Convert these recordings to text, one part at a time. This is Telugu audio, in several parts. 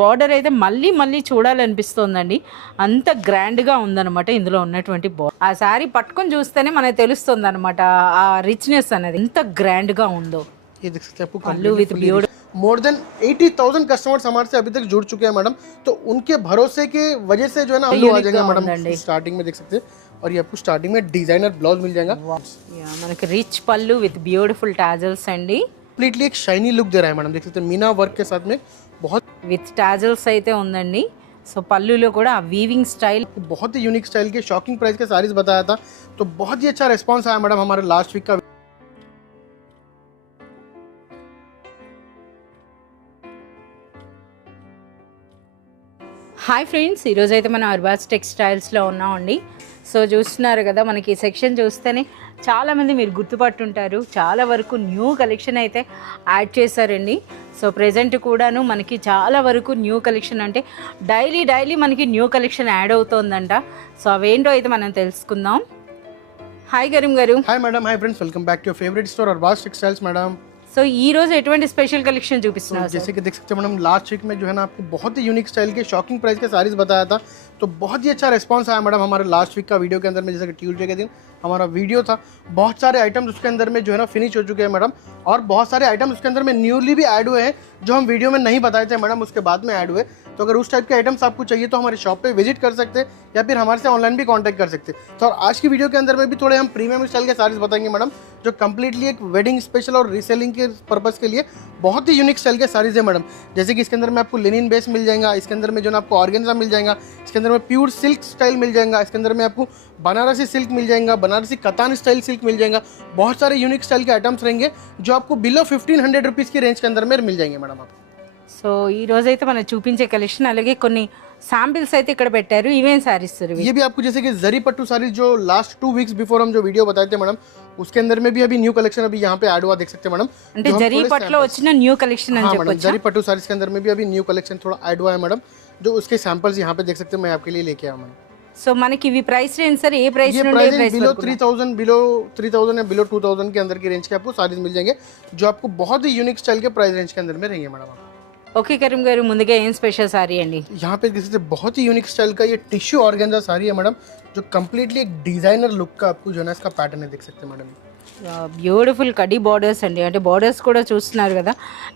బార్డర్ అయితే మళ్ళీ మళ్ళీ చూడాలనిపిస్తుందండి, అంత గ్రాండ్గా ఉందన్నమాట ఇందులో ఉన్నటువంటి బార్డర్. ఆ శారీ పట్టుకొని చూస్తేనే మనకు తెలుస్తుంది అనమాట ఆ రిచ్నెస్ అనేది ఎంత గ్రాండ్గా ఉందో. పళ్ళు with beautiful more than 80,000 customers हमारे से अभी तक जुड़ चुके हैं मैडम, तो उनके भरोसे के वजह से जो है ना हम लोग आ जाएंगे मैडम। स्टार्टिंग में देख सकते हैं, और ये आपको स्टार्टिंग में डिजाइनर ब्लाउज मिल जाएगा, మనకి రిచ్ పళ్ళు విత్ బ్యూటిఫుల్ టాజల్స్ అండి, कंप्लीटली एक शाइनी लुक दे रहा है मैडम। देख सकते हैं मीना वर्क के साथ में बहुत విత్ టాజల్స్ అయితే ఉందండి. సో పళ్ళులో కూడా ఆ వీవింగ్ స్టైల్ बहुत ही यूनिक स्टाइल के शॉकिंग प्राइस के साड़ीज बताया था, तो बहुत ही अच्छा रिस्पॉन्स आया मैडम हमारे लास्ट वीक का। హాయ్ ఫ్రెండ్స్, ఈరోజు అయితే మనం అర్బాస్ టెక్స్టైల్స్లో ఉన్నామండి. సో చూస్తున్నారు కదా, మనకి ఈ సెక్షన్ చూస్తేనే చాలామంది మీరు గుర్తుపట్టుంటారు, చాలా వరకు న్యూ కలెక్షన్ అయితే యాడ్ చేశారండి. సో ప్రెజెంట్ కూడాను మనకి చాలా వరకు న్యూ కలెక్షన్ అంటే డైలీ మనకి న్యూ కలెక్షన్ యాడ్ అవుతోందంట. సో అవేంటో అయితే మనం తెలుసుకుందాం. Hi Karim garu. Hi madam. Hi friends, welcome back to your favourite store Arbaz textiles madam. So ఈ రోజు ఎటువంటి స్పెషల్ కలెక్షన్ చూపిస్తున్నారు? जैसे कि देख सकते हैं मैडम, लास्ट वीक में जो है ना आपको बहुत ही यूनिक स्टाइल के शॉकिंग प्राइस के साड़ीज बताया था, तो बहुत ही अच्छा रिस्पांस आया मैडम हमारे लास्ट वीक का वीडियो के अंदर में। जैसे कि ट्यूसडे के दिन हमारा वीडियो था, बहुत सारे आइटम्स उसके अंदर में जो है ना फिनिश हो चुके हैं मैडम, और बहुत सारे आइटम्स उसके अंदर में न्यूली भी ऐड हुए हैं जो हम वीडियो में नहीं बताए थे मैडम, उसके बाद में ऐड हुए। तो अगर उस टाइप के आइटम्स आपको चाहिए तो हमारे शॉप पे विजिट कर सकते हैं, या फिर हमारे से ऑनलाइन भी कांटेक्ट कर सकते हैं। तो और आज की वीडियो के अंदर में भी थोड़े हम प्रीमियम स्टाइल के साड़ीज बताएंगे मैडम, जो कम्प्लीटली एक वेडिंग स्पेशल और रीसेलिंग के पर्पज़ के लिए बहुत ही यूनिक स्टाइल के साड़ीज है मैडम। जैसे कि इसके अंदर में आपको लिनिन बेस मिल जाएगा, इसके अंदर में जो ना आपको ऑर्गेन्जा मिल जाएगा, इसके अंदर में प्योर सिल्क स्टाइल मिल जाएगा, इसके अंदर में आपको बनारसी सिल्क मिल जाएगा, बनारसी कतान स्टाइल सिल्क मिल जाएगा। बहुत सारे यूनिक स्टाइल के आइटम्स रहेंगे जो आपको बिलो 1500 रुपीज़ की रेंज के अंदर में मिल जाएंगे मैडम आपको। సో ఈ రోజైతే మనం చూపించే కలెక్షన్ అలాగే కొన్ని శాంపిల్స్ అయితే ఇక్కడ పెట్టారు. ఇవేం సారీస్ సార్? ये भी आपको जैसे कि जरी पट्टू साड़ी जो लास्ट 2 वीक्स बिफोर हम जो वीडियो बताए थे मैडम, उसके अंदर में भी अभी न्यू कलेक्शन अभी यहाँ पे ऐड हुआ, देख सकते हैं मैडम। అంటే జరీ పట్టులో వచ్చిన న్యూ కలెక్షన్ అని చెప్పొచ్చు. जरी पट्टू साड़ीज के अंदर में भी अभी न्यू कलेक्शन थोड़ा ऐड हुआ है मैडम, जो उसके सैंपल्स यहाँ पे देख सकते हैं, मैं आपके लिए लेके आया मैडम। సో మనకి ఇవి ప్రైస్ రేంజ్ సార్ ఏ ప్రైస్ ये నుండి ఏ प्राइस ప్రైస్ बिलो వరకు? 3000 या बिलो 2000 के अंदर की रेंज के आपको साड़ीज मिल जाएंगे, जो आपको बहुत ही यूनिक स्टाइल के प्राइस रेंज के अंदर में रहेंगे मैडम। ఓకే కరీం గారు, ముందుగా ఏం స్పెషల్ సారీ అండి? यहाँ पे जैसे बहुत ही यूनिक स्टाइल का ये टिश्यू ऑर्गेन्जा साड़ी है मैडम, जो कम्प्लीटली एक डिजाइनर लुक का आपको जो है ना इसका पैटर्न है, देख सकते हैं मैडम। బ్యూటిఫుల్ కడి బార్డర్స్ అండి, అంటే బార్డర్స్ కూడా చూస్తున్నారు కదా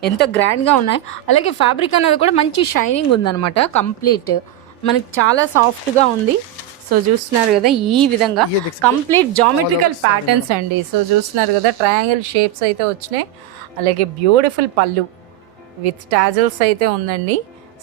ఎంత గ్రాండ్గా ఉన్నాయి. అలాగే ఫ్యాబ్రిక్ అనేది కూడా మంచి షైనింగ్ ఉందన్నమాట, కంప్లీట్ మనకి చాలా సాఫ్ట్గా ఉంది. సో చూస్తున్నారు కదా ఈ విధంగా కంప్లీట్ జామెట్రికల్ ప్యాటర్న్స్ అండి. సో చూస్తున్నారు కదా ట్రయాంగిల్ షేప్స్ అయితే వచ్చినాయి, అలాగే బ్యూటిఫుల్ పళ్ళు విత్ టాజల్స్ అయితే ఉందండి.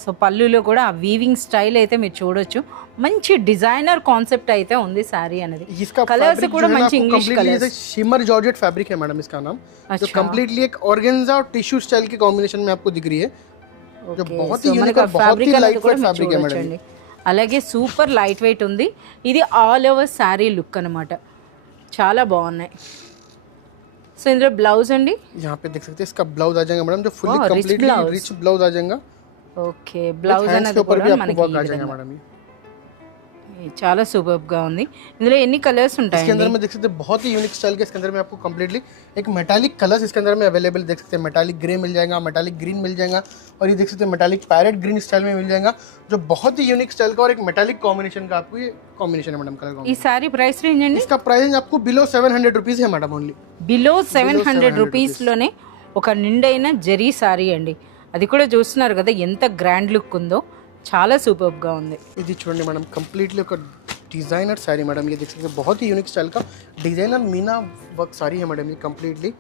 సో పళ్ళులో కూడా ఆ వీవింగ్ స్టైల్ అయితే మీరు చూడొచ్చు, మంచి డిజైనర్ కాన్సెప్ట్ అయితే ఉంది సారీ అనేది. కలర్స్ కూడా మంచి English colours, shimmer georgette fabric है मैडम इसका नाम, जो कम्प्लीटली एक ऑर्गेन्जा और टिश्यू स्टाइल के कॉम्बिनेशन में आपको दिख रही है, जो बहुत ही यूनिक और बहुत ही लाइट वेट फैब्रिक है मैडम। అలాగే సూపర్ లైట్ వెయిట్ ఉంది. ఇది ఆల్ ఓవర్ శారీ లుక్ అనమాట, చాలా బాగున్నాయి. సో ఇందులో బ్లౌజ్ అండి, यहाँ पे देख सकते हैं इसका ब्लाउज आ जाएगा मैडम, जो फुल्ली कम्प्लीटली रिच ब्लाउज आ जाएगा। ఓకే, బ్లౌజ్ అనేది కూడా మనకి చాలా సూపర్ గా ఉంది. ఇందులో ఎన్ని కలర్స్ ఉంటాయి? इसके अंदर में देख सकते हैं बहुत ही यूनिक स्टाइल के, इसके अंदर में आपको कम्प्लीटली एक मेटालिक कलर्स इसके अंदर में अवेलेबल देख सकते हैं। मेटालिक ग्रे मिल जाएगा, मेटालिक ग्रीन मिल जाएगा, और ये देख सकते हैं मेटालिक पैरेट ग्रीन स्टाइल में मिल जाएगा, जो बहुत ही यूनिक स्टाइल का और एक मेटालिक कॉम्बिनेशन का आपको ये कॉम्बिनेशन है मैडम कलर। ఈ సారీ ప్రైస్ రేంజ్ అండి? इसका प्राइस आपको बिलो 700 रुपीज़ है मैडम, ओनली బిలో 700 రూపీస్లోనే ఒక నిండైన జరీ సారీ అండి. అది కూడా చూస్తున్నారు కదా ఎంత గ్రాండ్ లుక్ ఉందో, చాలా సూపర్గా ఉంది. ఇది చూడండి మేడం, కంప్లీట్లీ ఒక डिजाइनर साड़ी मैडम, ये देख सकते हैं बहुत ही यूनिक स्टाइल का डिजाइनर मीना वर्क साड़ी है मैडम, ये कंप्लीटली।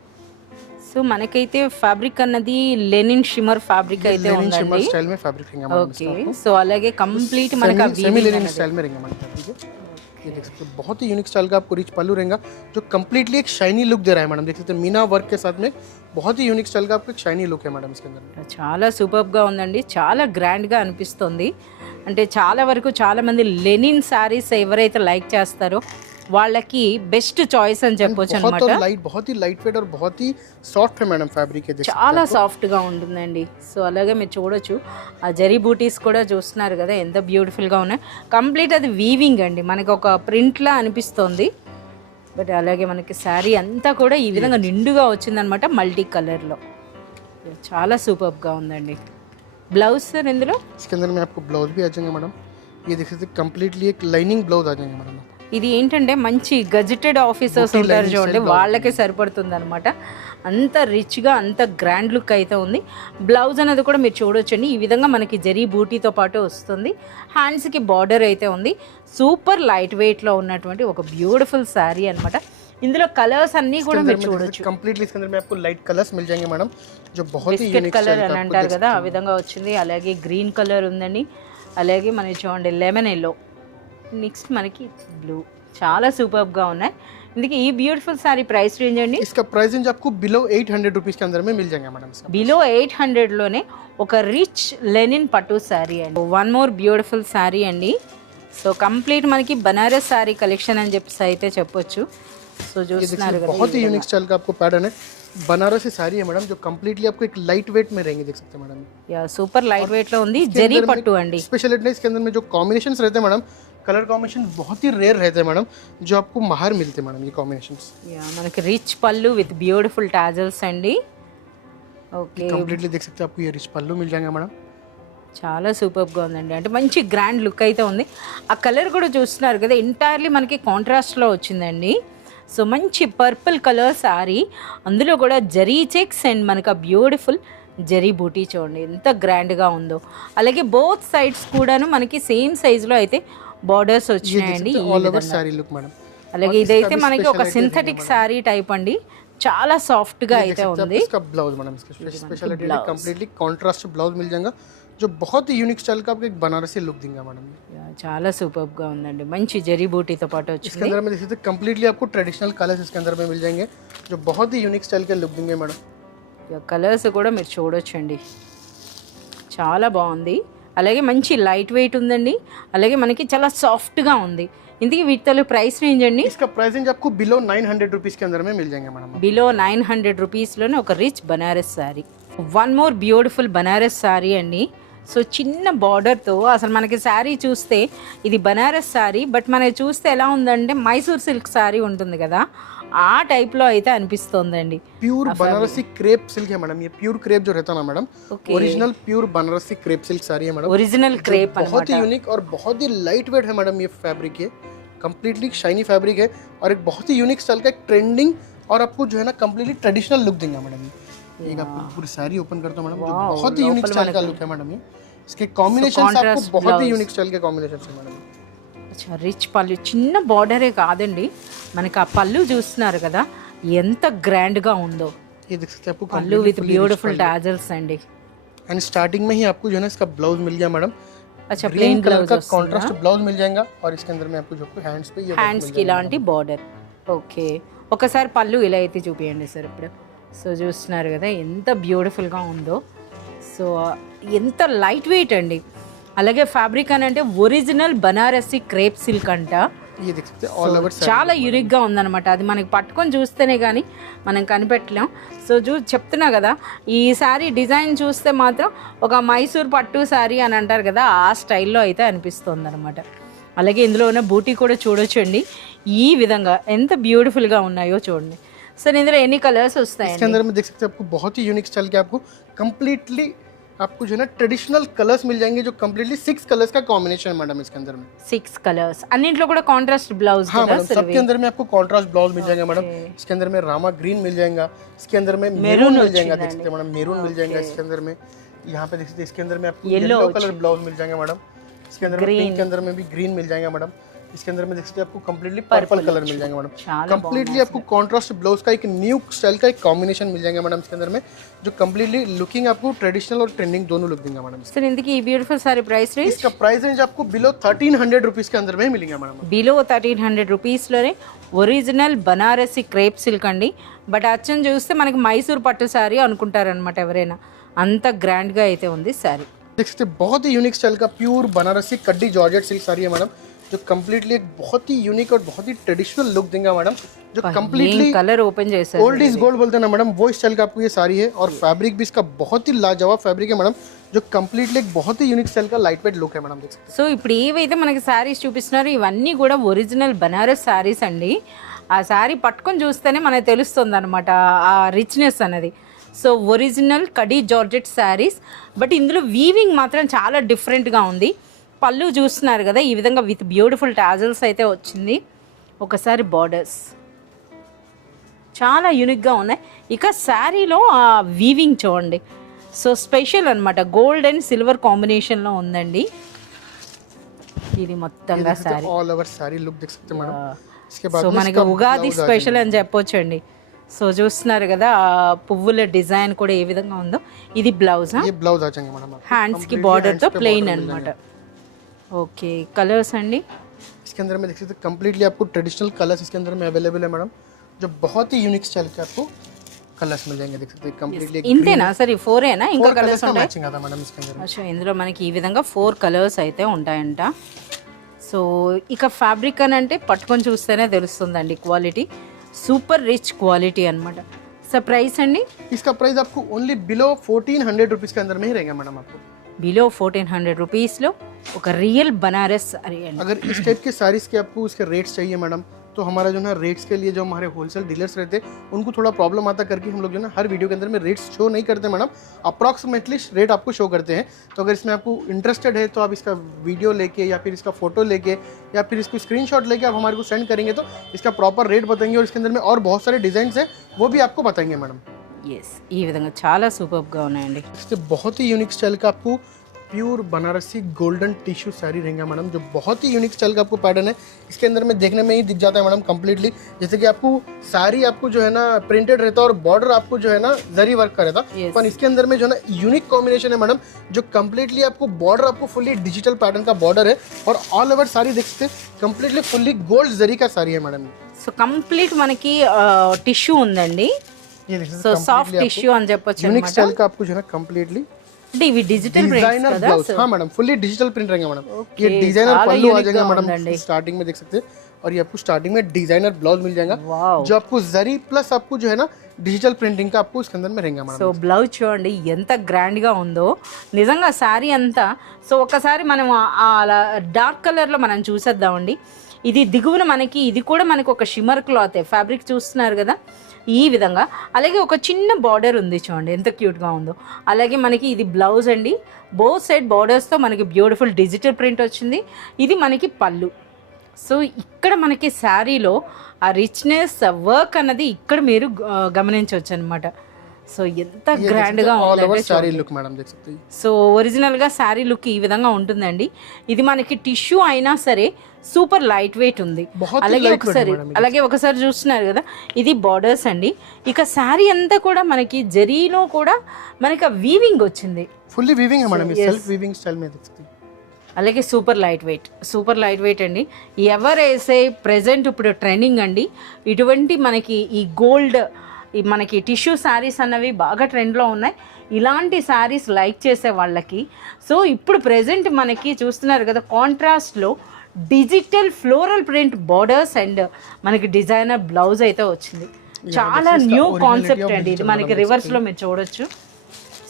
సో మనకైతే ఫ్యాబ్రిక్ అన్నది లెనిన్ షిమర్ ఫ్యాబ్రిక్ అయితే ఉందండి, शिमर स्टाइल में फैब्रिक रहेगा मैडम। ఓకే, సో అలాగే కంప్లీట్ మనకి ఆ सेमी लेनिन स्टाइल में रहेंगे मैडम फैब्रिक। ये देख सकते हैं बहुत ही यूनिक स्टाइल का आपको रिच पल्लू रहेगा, जो कंप्लीटली एक शाइनी लुक दे रहा है मैडम। देख सकते हैं मीना वर्क के साथ में बहुत ही यूनिक स्टाइल का आपको एक शाइनी लुक है मैडम इसके अंदर। చాలా సూపర్గా ఉందండి, చాలా గ్రాండ్గా అనిపిస్తుంది. అంటే చాలా వరకు చాలామంది లెనిన్ శారీస్ ఎవరైతే లైక్ చేస్తారో వాళ్ళకి బెస్ట్ చాయిస్ అని చెప్పొచ్చు అనమాట. बहुत ही लाइट वेट और बहुत ही सॉफ्ट है मैडम फैब्रिक है, చాలా సాఫ్ట్గా ఉంటుందండి. సో అలాగే మీరు చూడొచ్చు ఆ జరీ బూటీస్ కూడా చూస్తున్నారు కదా ఎంత బ్యూటిఫుల్గా ఉన్నాయి. కంప్లీట్ అది వీవింగ్ అండి, మనకి ఒక ప్రింట్లా అనిపిస్తుంది. బట్ అలాగే మనకి శారీ అంతా కూడా ఈ విధంగా నిండుగా వచ్చిందనమాట, మల్టీ కలర్లో. చాలా సూపర్గా ఉందండి. బ్లౌజ్ సార్ ఇందులో इसके अंदर में आपको ब्लाउज भी आ जाएंगे मैडम। ये देख सकते हैं कंप्लीटली एक लाइनिंग ब्लाउज आ जाएंगे मैडम। ఇది ఏంటంటే మంచి గజెటెడ్ ఆఫీసర్స్ Booty ఉంటారు lining చూడండి, style వాళ్ళకే సరిపడుతుంది అనమాట. అంత రిచ్గా అంత గ్రాండ్ లుక్ అయితే ఉంది. బ్లౌజ్ అనేది కూడా మీరు చూడొచ్చండి, ఈ విధంగా మనకి జరీ బూటీతో పాటు వస్తుంది. హ్యాండ్స్కి బార్డర్ అయితే ఉంది. సూపర్ లైట్ వెయిట్లో ఉన్నటువంటి ఒక బ్యూటిఫుల్ శారీ అనమాట. ఇందులో కలర్స్ అన్నీ కూడా మీరు చూడొచ్చు. कंप्लीटली इसके अंदर में आपको लाइट कलर्स मिल जाएंगे मैडम, जो बहुत ही బిస్కెట్ यूनिक కలర్ అని అంటారు కదా, ఆ విధంగా వచ్చింది. అలాగే గ్రీన్ కలర్ ఉందండి, అలాగే మనకి చూడండి లెమన్ ఎల్లో, నెక్స్ట్ మనకి బ్లూ, చాలా సూపర్గా ఉన్నాయి. ఇందుకే ఈ బ్యూటిఫుల్ సారీ ప్రైస్ రేంజ్ అండి. इसका प्राइस रेंज आपको बिलो 800 रुपीज के अंदर में मिल जाएगा मैडम। इसका బిలో 800లోనే ఒక రిచ్ లెనిన్ పట్టు శారీ అండి. వన్ మోర్ బ్యూటిఫుల్ శారీ అండి. సో కంప్లీట్ మనకి బనారస్ శారీ కలెక్షన్ అని చెప్పేసి అయితే చెప్పొచ్చు. సో చూస్తున్నారు కదా, बहुत ही यूनिक स्टाइल का आपको पैटर्न है, बनारसी साड़ी है मैडम, जो कंप्लीटली आपको एक लाइट वेट में रहेंगे, देख सकते हैं madam. Yeah super light weight లో ఉంది, జరీ పట్టు అండి. स्पेशलिटी इसके अंदर में जो कॉम्बिनेशंस रहते हैं मैडम, कलर कॉम्बिनेशन बहुत ही रेयर रहते हैं मैडम, जो आपको बाहर मिलते हैं मैडम ये कॉम्बिनेशंस। యా మనకి రిచ్ పళ్ళు విత్ బ్యూటిఫుల్ టాజల్స్ అండి. ఓకే, कंप्लीटली देख सकते हैं आपको ये रिच पल्लू मिल जाएगा मैडम। చాలా సూపర్గా ఉందండి, అంటే మంచి గ్రాండ్ లుక్ అయితే ఉంది. ఆ కలర్ కూడా చూస్తున్నారు కదా, ఎంటైర్లీ మనకి కాంట్రాస్ట్లో వచ్చిందండి. సో మంచి పర్పుల్ కలర్ శారీ, అందులో కూడా జరీ చెక్స్ అండ్ మనకు ఆ బ్యూటిఫుల్ జరీ బూటీ చూడండి ఎంత గ్రాండ్గా ఉందో. అలాగే బోత్ సైడ్స్ కూడాను మనకి సేమ్ సైజులో అయితే బార్డర్స్ వచ్చినాయండి. All over sari look madam. అలాగే ఇదైతే మనకి ఒక సింథటిక్ శారీ టైప్ అండి, చాలా సాఫ్ట్గా అయితే ఉంది. इसका ब्लाउज मैडम, इसका स्पेशलिटी कंप्लीटली कॉन्ट्रास्ट ब्लाउज मिल जाएगा, जो बहुत ही यूनिक स्टाइल का आपको एक बनारसी लुक देंगे मैडम। చాలా సూపర్గా ఉందండి, మంచి జరీ బూటీతో పాటు इसके వచ్చింది. अंदर में देख सकते हैं कंप्लीटली आपको ट्रेडिशनल कलर्स इसके अंदर में मिल जाएंगे, जो बहुत ही यूनिक स्टाइल के लुक देंगे मैडम। కలర్స్ కూడా మీరు చూడొచ్చండి, చాలా బాగుంది. అలాగే మంచి లైట్ వెయిట్ ఉందండి, అలాగే మనకి చాలా సాఫ్ట్గా ఉంది. ఇందుకే వీటిలో ప్రైస్ రేంజ్ అండి. इसका प्राइस रेंज आपको बिलो 900 रुपीज के अंदर में मिल जाएंगे मैडम। బిలో 900 రూపీస్లోనే ఒక rich Banaras sari. One more beautiful Banaras sari అండి. సో చిన్న బార్డర్తో అసలు మనకి శారీ చూస్తే ఇది బనారస్ శారీ, బట్ మనకి చూస్తే ఎలా ఉందంటే మైసూర్ సిల్క్ శారీ ఉంటుంది కదా, ఆ టైప్లో అయితే అనిపిస్తోందండి. प्योर बनारसी क्रेप सिल्क है मैडम, ये प्योर क्रेप जो रहता है ना madam, original pure Banarasi crepe silk sari है मैडम, ఒరిజినल క్రేప్ बहुत ही यूनिक और बहुत ही लाइट वेट है मैडम। ये फैब्रिक है कंप्लीटली शाइनी फैब्रिक है, और एक बहुत ही यूनिक स्टाइल का एक ट्रेंडिंग, और आपको जो है ना कंप्लीटली ट्रेडिशनल लुक देंगे मैडम। एक आपको पूरी साड़ी ओपन करता हूं मैडम, जो बहुत ही यूनिक स्टाइल का लुक है मैडम। ये इसके कॉम्बिनेशन आपको बहुत ही यूनिक स्टाइल के कॉम्बिनेशन है मैडम। అచ్చా, రిచ్ పళ్ళు, చిన్న బార్డరే కాదండి, మనకి ఆ పళ్ళు చూస్తున్నారు కదా ఎంత గ్రాండ్గా ఉందో. ये देख सकते हैं आपको పళ్ళు విత్ బ్యూటిఫుల్ టాజల్స్ అండి. एंड स्टार्टिंग में ही आपको जो है ना इसका ब्लाउज मिल गया मैडम, అచ్చా ग्रीन ప్లెయిన్ कलर బ్లౌజ్ का कॉन्ट्रास्ट ब्लाउज मिल जाएगा, और इसके अंदर में आपको जो हैंड्स पे ये work హ్యాండ్స్కి मिल जाएगा। ఇలాంటి బార్డర్. ఓకే, ఒకసారి పళ్ళు ఇలా అయితే చూపించండి సార్ ఇప్పుడు. సో చూస్తున్నారు కదా ఎంత బ్యూటిఫుల్గా ఉందో. సో ఎంత లైట్ వెయిట్ అండి. అలాగే ఫ్యాబ్రిక్ అని అంటే ఒరిజినల్ బనారసి క్రేప్ సిల్క్ అంట. ये देख सकते हैं ऑल ओवर చాలా యూనిక్గా ఉందన్నమాట, అది మనకి పట్టుకొని చూస్తేనే కానీ మనం కనిపెట్టలేం. సో చెప్తున్నా కదా, ఈ శారీ డిజైన్ చూస్తే మాత్రం ఒక మైసూర్ పట్టు శారీ అని అంటారు కదా, ఆ స్టైల్లో అయితే అనిపిస్తుంది అనమాట. అలాగే ఇందులో ఉన్న బూటీ కూడా చూడొచ్చండి, ఈ విధంగా ఎంత బ్యూటిఫుల్గా ఉన్నాయో చూడండి. సో ఇందులో ఎన్ని కలర్స్ వస్తాయి? इसके अंदर में देख सकते हैं आपको बहुत ही यूनिक स्टाइल के आपको कंप्लीटली आपको जो है ना ट्रेडिशनल कलर्स मिल जाएंगे, जो कंप्लीटली 6 कलर्स का कॉम्बिनेशन है मैडम इसके अंदर में। 6 कलर्स, अन्निंटिलो కూడా కాంట్రాస్ట్ బ్లౌజ్ हाँ కదా मैडम, सर? सबके अंदर में आपको कॉन्ट्रास्ट ब्लाउज मिल जाएगा मैडम। इसके अंदर में रामा ग्रीन मिल जाएगा, इसके अंदर में मेरून मिल जाएगा, देख सकते हैं मैडम मेरून मिल जाएगा इसके अंदर में। यहाँ पे देख सकते हैं इसके अंदर में आपको येलो कलर ब्लाउज मिल जाएगा मैडम। इसके अंदर में पिंक के अंदर में भी ग्रीन मिल जाएगा मैडम। इसके अंदर में देख सकते हैं आपको कंप्लीटली पर्पल कलर मिल जाएगा मैडम। कंप्लीटली आपको कॉन्ट्रास्ट ब्लाउज का एक न्यू स्टाइल का एक कॉम्बिनेशन मिल जाएगा मैडम इसके अंदर में, जो कंप्लीटली लुकिंग आपको ट्रेडिशनल और ट्रेंडिंग दोनों लुक देंगे मैडम। सर इनकी ये ब्यूटीफुल सारी प्राइस रेंज? इसका प्राइस रेंज आपको बिलो 1300 रुपीज के अंदर में मिलेगा मैडम। బిలో 1300 రూపీస్లోనే ఒరిజినల్ బనారసి క్రేప్ సిల్క్ అండి. బట్ అచ్చం చూస్తే మనకి మైసూర్ పట్టు శారీ అనుకుంటారనమాట ఎవరైనా, అంత గ్రాండ్గా అయితే ఉంది శారీ. देख सकते हैं बहुत ही यूनिक स्टाइल का प्योर बनारसी कड्डी जॉर्जेट सिल्क साड़ी है मैडम, जो कंप्लीटली एक बहुत ही यूनिक और बहुत ही ट्रेडिशनल लुक देंगे मैडम, जो कंप्लीटली कलर ओपन जैसा ओल्ड इज गोल्ड बोलते हैं ना मैडम, वो स्टाइल का आपको ये साड़ी है। और फैब्रिक भी इसका बहुत ही लाजवाब फैब्रिक है मैडम, जो कंप्लीटली एक बहुत ही यूनिक स्टाइल का लाइट वेट लुक है मैडम, देख सकते हैं। సో ఇప్పుడు ఏవైతే మనకి శారీస్ చూపిస్తున్నారో ఇవన్నీ కూడా ఒరిజినల్ బనారస్ శారీస్ అండి. ఆ శారీ పట్టుకొని చూస్తేనే మనకు తెలుస్తుంది అనమాట ఆ రిచ్నెస్ అనేది. So original khadi georgette saris, but ఇందులో వీవింగ్ మాత్రం చాలా డిఫరెంట్గా ఉంది. పళ్ళు చూస్తున్నారు కదా, ఈ విధంగా విత్ బ్యూటిఫుల్ టాజల్స్ అయితే వచ్చింది. ఒకసారి బార్డర్స్ చాలా యూనిక్గా ఉన్నాయి. ఇక శారీలో ఆ వీవింగ్ చూడండి, సో స్పెషల్ అనమాట. గోల్డ్ అండ్ సిల్వర్ కాంబినేషన్లో ఉందండి. ఇది మొత్తంగా శారీ ऑल ओवर सारी लुक देख सकते हैं मैडम. इसके बाद సో మనకి ఉగాది స్పెషల్ అని చెప్పొచ్చండి. సో చూస్తున్నారు కదా ఆ పువ్వుల డిజైన్ కూడా ఏ విధంగా ఉందో. ఇది బ్లౌజ్, ये ब्लाउज आ जाएंगे मैडम. హ్యాండ్స్ కి బార్డర్ తో ప్లెయిన్ అన్నమాట. ఓకే, కలర్స్ అండి. इसके अंदर में देख सकते हैं कंप्लीटली आपको ट्रेडिशनल कलर्स इसके अंदर में अवेलेबल है मैडम, जो बहुत ही यूनिक स्टाइल के आपको कलर्स मिल जाएंगे. देख सकते हैं कंप्लीटली ఇంతేనా సరే? 4ఏనా ఇంకా కలర్స్ ఉంటాయి? मैचिंग आता है मैडम इसके अंदर. అచ్చా, ఇందులో మనకి ఈ విధంగా 4 కలర్స్ అయితే ఉంటాయంట. సో ఇక ఫ్యాబ్రిక్ అని అంటే పట్టుకొని చూస్తేనే తెలుస్తుందండి క్వాలిటీ, సూపర్ రిచ్ క్వాలిటీ అనమాట. సో ప్రైస్ అండి? इसका प्राइस आपको ओनली बिलो 1400 रुपीज़ के अंदर में ही रहेगा मैडम. आपको బిలో 1400 రూపీస్లో ఒక రియల్ బనారస్ సారీ అండి. अगर इस टाइप के साड़ीज़ के आपको इसके रेट्स चाहिए मैडम, तो हमारा जो है रेट्स के लिए जो हमारे होलसेल डीलर्स रहते हैं उनको थोड़ा प्रॉब्लम आता करके हम लोग जो है हर वीडियो के अंदर में रेट्स शो नहीं करते मैडम, अप्रॉक्सीमेटली रेट आपको शो करते हैं. तो अगर इसमें आपको इंटरेस्टेड है तो आप इसका वीडियो लेके या फिर इसका फ़ोटो लेके या फिर इसको स्क्रीनशॉट लेके आप हमारे को सेंड करेंगे तो इसका प्रॉपर रेट बताएंगे, और इसके अंदर में और बहुत सारे डिज़ाइंस हैं वो भी आपको बताएंगे मैडम. ఎస్, ఈ విధంగా చాలా సూపర్గా ఉన్నాయండి. इससे बहुत ही यूनिक स्टाइल का आपको pure Banarasi golden tissue sari रहेगा मैडम, जो बहुत ही यूनिक स्टाइल का आपको पैटर्न है. इसके अंदर में देखने में ही दिख जाता है मैडम कंप्लीटली, जैसे कि आपको साड़ी आपको जो है ना प्रिंटेड रहता है और बॉर्डर आपको जो है ना जरी वर्क का रहता है. Yes. पर इसके अंदर में जो है ना यूनिक कॉम्बिनेशन है मैडम, जो कंप्लीटली आपको बॉर्डर आपको फुल्ली डिजिटल पैटर्न का बॉर्डर है, और ऑल ओवर साड़ी देख सकते हैं कंप्लीटली फुल्ली गोल्ड जरी का साड़ी है मैडम. సో కంప్లీట్ మనకి టిష్యూ ఉందండి. ये देख సో सकते సాఫ్ట్ టిష్యూ అని చెప్పొచ్చు यूनिक అనమాట. स्टाइल का आपको जो है ना कंप्लीटली అంటే ఇవి డిజిటల్ ప్రింట్స్ डिजाइनर కదా. ब्लाउज. हाँ मैडम, फुल्ली डिजिटल प्रिंट रहेंगे मैडम. Okay, ये डिजाइनर చాలా पल्लू आ unique जाएगा గా मैडम ఉందండి. स्टार्टिंग में देख सकते हैं, और ये आपको स्टार्टिंग में डिजाइनर ब्लाउज मिल जाएगा, వావ్. जो आपको जरी प्लस आपको जो है ना डिजिटल प्रिंटिंग का आपको इसके अंदर में रहेगा సో मैडम. బ్లౌజ్ చూడండి ఎంత గ్రాండ్గా ఉందో నిజంగా శారీ అంతా. సో ఒక్కసారి మనం అలా డార్క్ కలర్లో మనం చూసేద్దామండి. ఇది దిగువన మనకి ఇది కూడా మనకి ఒక షిమర్ క్లాత్ ఫ్యాబ్రిక్ చూస్తున్నారు కదా ఈ విధంగా. అలాగే ఒక చిన్న బార్డర్ ఉంది చూడండి ఎంత క్యూట్గా ఉందో. అలాగే మనకి ఇది బ్లౌజ్ అండి, బోత్ సైడ్ బార్డర్స్తో మనకి బ్యూటిఫుల్ డిజిటల్ ప్రింట్ వచ్చింది. ఇది మనకి పళ్ళు. సో ఇక్కడ మనకి శారీలో ఆ రిచ్నెస్ వర్క్ అన్నది ఇక్కడ మీరు గమనించవచ్చు అనమాట. సో ఎంత గ్రాండ్గా ऑल ओवर ఉందంటే साड़ी लुक मैडम देख सकते हैं. సో ఒరిజినల్గా శారీ లుక్ ఈ విధంగా ఉంటుందండి. ఇది మనకి టిష్యూ అయినా సరే సూపర్ లైట్ వెయిట్ ఉంది. बहुत ही అలాగే lightweight ఒకసారి madam. అలాగే ఒకసారి చూస్తున్నారు కదా ఇది బార్డర్స్ అండి. ఇక శారీ అంతా కూడా మనకి జరీలో కూడా మనకి ఆ వీవింగ్ వచ్చింది. फुल्ली वीविंग है मैडम, ये सेल्फ वीविंग स्टाइल में देख सकते हैं. అలాగే సూపర్ లైట్ వెయిట్ అండి. ఎవరైతే ప్రెజెంట్ ఇప్పుడు ట్రెండింగ్ అండి ఇటువంటి మనకి ఈ గోల్డ్ ఈ మనకి టిష్యూ శారీస్ అన్నవి బాగా ట్రెండ్లో ఉన్నాయి. ఇలాంటి శారీస్ లైక్ చేసే వాళ్ళకి సో ఇప్పుడు ప్రెజెంట్ మనకి చూస్తున్నారు కదా కాంట్రాస్ట్లో digital floral print borders and మనకి డిజైనర్ బ్లౌజ్ అయితే వచ్చింది. చాలా న్యూ కాన్సెప్ట్ అండి ఇది. మనకి రివర్స్లో మీరు చూడొచ్చు.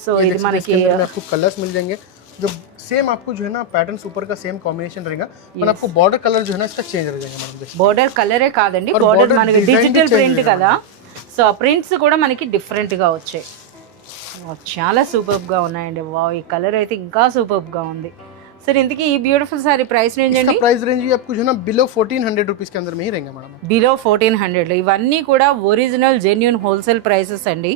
సో ये ఇది देख सकते हैं, మనకి इसके अंदर में आपको कलर्स मिल जाएंगे, जो सेम आपको जो है ना पैटर्न ऊपर का सेम कॉम्बिनेशन रहेगा, पर आपको बॉर्डर कलर जो है ना इसका चेंज रह जाएगा मैडम. देख బోర్డర్ కలరే కాదండి, और బోర్డర్ border మనకి design भी డిజిటల్ change ప్రింట్ అయ్యింది కదా. సో ఆ ప్రింట్స్ కూడా మనకి డిఫరెంట్గా వచ్చాయి. చాలా సూపర్గా ఉన్నాయండి. వావ్, ఈ కలర్ అయితే ఇంకా సూపర్గా ఉంది. సరే ఇంతకీ ఈ బ్యూటిఫుల్ సారీ ప్రైస్ రేంజ్ इसका అండి? प्राइस रेंज भी आपको जो है ना बिलो 1400 रुपीज़ के अंदर में ही रहेगा मैडम. బిలో 1400. ఇవన్నీ కూడా ఒరిజినల్ జెన్యూన్ హోల్సేల్ ప్రైసెస్ అండి.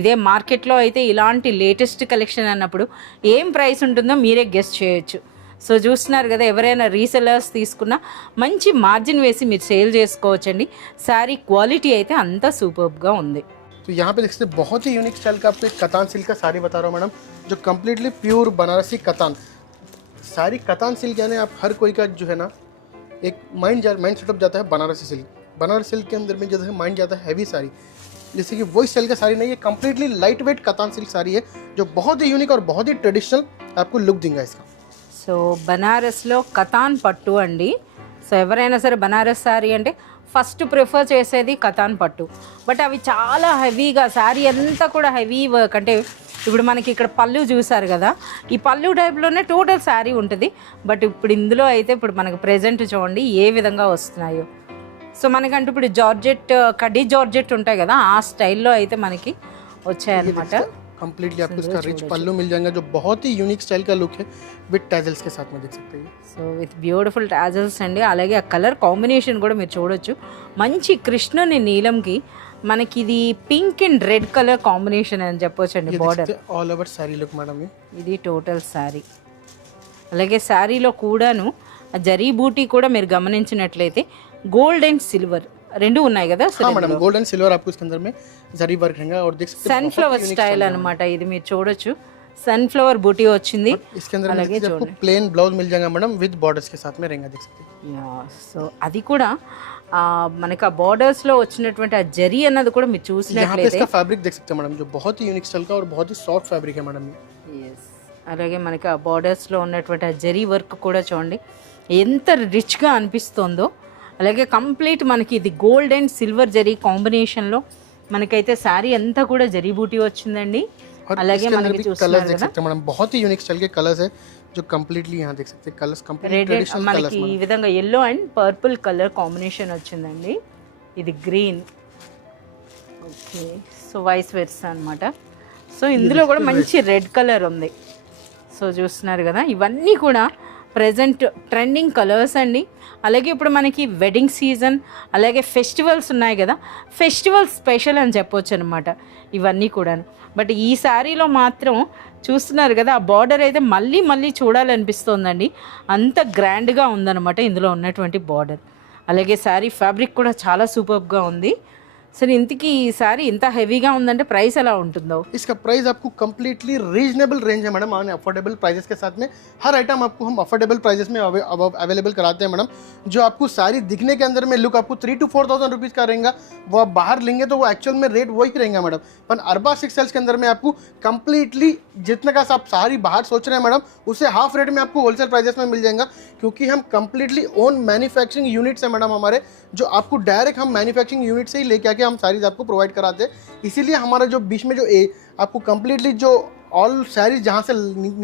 ఇదే మార్కెట్లో అయితే ఇలాంటి లేటెస్ట్ కలెక్షన్ అన్నప్పుడు ఏం ప్రైస్ ఉంటుందో మీరే గెస్ట్ చేయొచ్చు. సో చూస్తున్నారు కదా ఎవరైనా రీసెలర్స్ తీసుకున్నా మంచి మార్జిన్ వేసి మీరు సేల్ చేసుకోవచ్చండి. శారీ క్వాలిటీ అయితే అంత సూపర్గా ఉంది. तो यहाँ पे देख सकते हैं बहुत ही यूनिक स्टाइल का आपको एक कतान सिल्क का साड़ी बता रहा हूँ मैडम, जो completely pure Banarasi katan sari. Katan silk यानी आप हर कोई का जो है ना एक माइंड सेटअप जाता है बनारसी सिल्क. बनारसी सिल्क के अंदर में जैसे माइंड जाता है हैवी साड़ी, जैसे कि वही स्टाइल का साड़ी नहीं है, completely light weight katan silk sari है, जो बहुत ही यूनिक और बहुत ही ट्रेडिशनल आपको लुक देगा इसका. సో బనారస్లో కతాన్ పట్టు అండి. సో ఎవరైనా సరే బనారస్ శారీ అంటే ఫస్ట్ ప్రిఫర్ చేసేది కతాన్ పట్టు. బట్ అవి చాలా హెవీగా శారీ అంతా కూడా హెవీ వర్క్. అంటే ఇప్పుడు మనకి ఇక్కడ పళ్ళు చూసారు కదా ఈ పళ్ళు టైప్లోనే టోటల్ శారీ ఉంటుంది. బట్ ఇప్పుడు ఇందులో అయితే ఇప్పుడు మనకు ప్రెజెంట్ చూడండి ఏ విధంగా వస్తున్నాయో. సో మనకంటూ ఇప్పుడు జార్జెట్ కడ్డీ జార్జెట్ ఉంటాయి కదా ఆ స్టైల్లో అయితే మనకి వచ్చాయన్నమాట. कंप्लीटली आपको इसका रिच पल्लू मिल जाएगा जो बहुत ही यूनिक स्टाइल का लुक है विद टैजल्स के साथ में देख सकते हैं. సో విత్ బ్యూటిఫుల్ టాజల్స్ అండి. అలాగే ఆ కలర్ కాంబినేషన్ కూడా మీరు చూడొచ్చు. మంచి కృష్ణుని నీలంకి మనకి ఇది pink and red colour combination అని చెప్పొచ్చు అండి. Border all over sorry look madam. ఇది టోటల్ సారీ. అలాగే సారీలో కూడాను ఆ జరీ బూటీ కూడా మీరు గమనించినట్లయితే గోల్డ్ అండ్ సిల్వర్ రెండు ఉన్నాయి కదా. हाँ मैडम गोल्ड एंड सिल्वर आपको इसके अंदर में जरी वर्क रहेगा और देख सकते हैं సన్ఫ్లవర్ స్టైల్ అన్నమాట. ఇది మీరు చూడొచ్చు సన్ఫ్లవర్ బూటీ వచ్చింది. इसके अंदर में आपको प्लेन ब्लाउज मिल जाएगा मैडम विद बॉर्डर्स के साथ में रहेगा देख सकते हैं. సో అది కూడా మనకి ఆ బార్డర్స్ లో వచ్చినటువంటి ఆ జరీ అన్నది కూడా మీరు यहाँ पे చూసినట్లయితే इसका फैब्रिक देख सकते हैं मैडम जो बहुत ही यूनिक स्टाइल का और बहुत ही सॉफ्ट फैब्रिक है मैडम. Yes. అలాగే మనకి ఆ బార్డర్స్లో ఉన్నటువంటి ఆ జరీ వర్క్ కూడా చూడండి ఎంత రిచ్గా అనిపిస్తుందో. అలాగే కంప్లీట్ మనకి ఇది గోల్డ్ అండ్ సిల్వర్ జరీ కాంబినేషన్లో మనకైతే శారీ అంతా కూడా జరీ బూటీ వచ్చిందండి. और అలాగే इसके अंदर మనకి भी कलर्स చూస్తున్నారు देख కదా सकते हैं मैडम बहुत ही यूनिक स्टाइल के कलर्स है जो कंप्लीटली यहाँ देख सकते हैं colours complete red traditional colours మనకి ఈ విధంగా yellow and purple colour combination వచ్చిందండి. ఇది green. Okay so vice versa అనమాట. సో ఇందులో కూడా మంచి రెడ్ కలర్ ఉంది. సో చూస్తున్నారు కదా ఇవన్నీ కూడా ప్రజెంట్ ట్రెండింగ్ కలర్స్ అండి. అలాగే ఇప్పుడు మనకి వెడ్డింగ్ సీజన్ అలాగే ఫెస్టివల్స్ ఉన్నాయి కదా, ఫెస్టివల్ స్పెషల్ అని చెప్పొచ్చు అనమాట ఇవన్నీ కూడాను. బట్ ఈ శారీలో మాత్రం చూస్తున్నారు కదా ఆ బార్డర్ అయితే మళ్ళీ మళ్ళీ చూడాలనిపిస్తోందండి. అంత గ్రాండ్గా ఉందన్నమాట ఇందులో ఉన్నటువంటి బార్డర్. అలాగే శారీ ఫ్యాబ్రిక్ కూడా చాలా సూపర్గా ఉంది. సరే ఇంతకీ ఈ శారీ ఇంత హెవీగా ఉందంటే ప్రైస్ ఎలా ఉంటుందో? इसका प्राइस आपको कंप्लीटली रीजनेबल रेंज है मैडम. अफोर्डेबल प्राइसेस के साथ में हर आइटम आपको हम अफोर्डेबल प्राइसेस में अवेलेबल कराते हैं मैडम. जो आपको सारी दिखने के अंदर में लुक आपको 3 to 4,000 रुपीज़ का रहेगा वो आप बाहर लेंगे तो वो एक्चुअल में रेट वही रहेगा मैडम. पर अरबा सिक्सल्स के अंदर में आपको कंप्लीटली जितना का आप सारी बाहर सोच रहे हैं मैडम उससे हाफ रेट में आपको होलसेल प्राइसेस में मिल जाएगा क्योंकि हम कंप्लीटली ओन मैन्युफैक्चरिंग यूनिट्स हैं मैडम हमारे जो आपको डायरेक्ट हम मैन्युफैक्चरिंग यूनिट से ही लेके आके हम सारीज आपको प्रोवाइड कराते हैं. इसीलिए हमारा जो बीच में जो आपको कंप्लीटली जो ऑल सारीज जहाँ से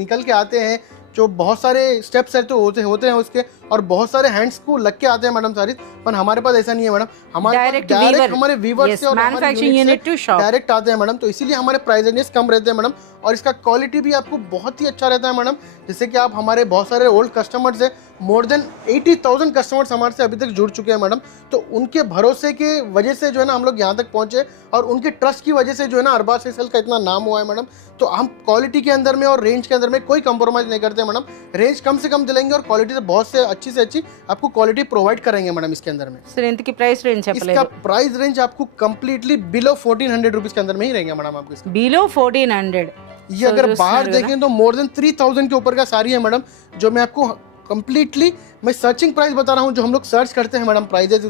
निकल के आते हैं जो बहुत सारे स्टेप्स है तो होते हैं उसके और बहुत सारे हैंड्स को लग के आते हैं मैडम सारी. पर हमारे पास ऐसा नहीं है मैडम. हमारे Direct हमारे वीवर्स Yes, से और manufacturing unit to shop. Direct आते हैं मैडम. तो इसीलिए हमारे प्राइस रेंजेस कम रहते हैं मैडम और इसका क्वालिटी भी आपको बहुत ही अच्छा रहता है मैडम. जैसे कि आप हमारे बहुत सारे ओल्ड कस्टमर्स हैं मोर देन 80,000 कस्टमर्स हमारे से अभी तक जुड़ चुके हैं मैडम. तो उनके भरोसे के वजह से जो है ना हम लोग यहाँ तक पहुँचे और उनके ट्रस्ट की वजह से जो है ना अरबाज फेसल का इतना नाम हुआ है मैडम. तो हम क्वालिटी के अंदर में और रेंज के अंदर में कोई कंप्रोमाइज़ नहीं करते मैडम. रेंज कम से कम दिलेंगे और क्वालिटी से बहुत से अच्छी आपको क्वालिटी प्रोवाइड करेंगे मैडम इसके अंदर में. సరే ఇంతకీ ప్రైస్ రేంజ్ इसका చెప్పలేదు. प्राइस रेंज आपको कंप्लीटली बिलो 1,400 रुपीज़ के अंदर में ही रहेगा मैडम आपको इसका. బిలో 1400. ये अगर बाहर देखें तो मोर देन 3,000 के ऊपर का साड़ी है मैडम जो मैं आपको कंप्लीटली मैं सर्चिंग प्राइस बता रहा हूँ जो हम लोग सर्च करते हैं मैडम प्राइजेस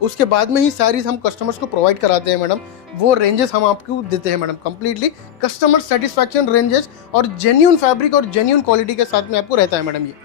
उसके बाद में ही सारीज हम कस्टमर्स को प्रोवाइड कराते हैं मैडम. वो रेंजेस हम आपको देते हैं madam completely customer satisfaction ranges और जेन्यून फैब्रिक और जेन्यून क्वालिटी के साथ में आपको रहता है मैडम ये.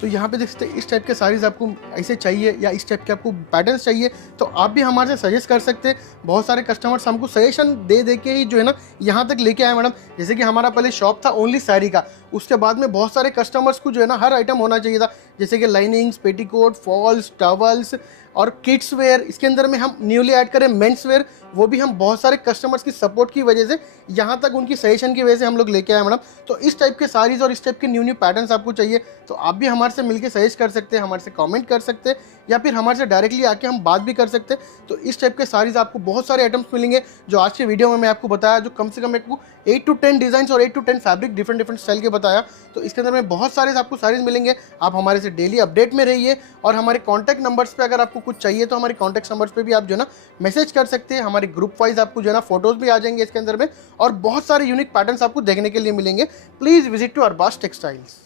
तो यहाँ पे देख सकते हैं इस टाइप के साड़ीज़ आपको ऐसे चाहिए या इस टाइप के आपको पैटर्न्स चाहिए तो आप भी हमारे से सजेस्ट कर सकते हैं. बहुत सारे कस्टमर्स हमको सजेशन दे के ही जो है ना यहाँ तक लेके आए मैडम. जैसे कि हमारा पहले शॉप था ओनली साड़ी का, उसके बाद में बहुत सारे कस्टमर्स को जो है ना हर आइटम होना चाहिए था जैसे कि लाइनिंग्स, पेटीकोट, फॉल्स, टॉवल्स और किड्स वेयर. इसके अंदर में हम न्यूली ऐड करें मेंस वेयर, वो भी हम बहुत सारे कस्टमर्स की सपोर्ट की वजह से यहाँ तक उनकी सजेशन की वजह से हम लोग लेके आए मैडम. तो इस टाइप के साड़ीज़ और इस टाइप के न्यू पैटर्न्स आपको चाहिए तो आप भी हमारे से मिलकर सजेस्ट कर सकते हैं, हमारे से कमेंट कर सकते हैं या फिर हमारे से डायरेक्टली आके हम बात भी कर सकते हैं. तो इस टाइप के साड़ीज़ आपको बहुत सारे आइटम्स मिलेंगे जो आज के वीडियो में मैं आपको बताया जो कम से कम आपको 8 to 10 डिज़ाइन और 8 to 10 फैब्रिक डिफरेंट स्टाइल के बताया. तो इसके अंदर में बहुत सारे आपको साड़ीज़ मिलेंगे. आप हमारे से डेली अपडेट में रहिए और हमारे कॉन्टैक्ट नंबर्स पे अगर आपको कुछ चाहिए तो हमारे कॉन्टैक्ट नंबर्स पे भी आप जो है ना मैसेज कर सकते हैं. हमारे ग्रुप वाइज आपको जो है ना फोटोज़ भी आ जाएंगे इसके अंदर में और बहुत सारे यूनिक पैटर्न्स आपको देखने के लिए मिलेंगे. Please visit to Arbaz textiles.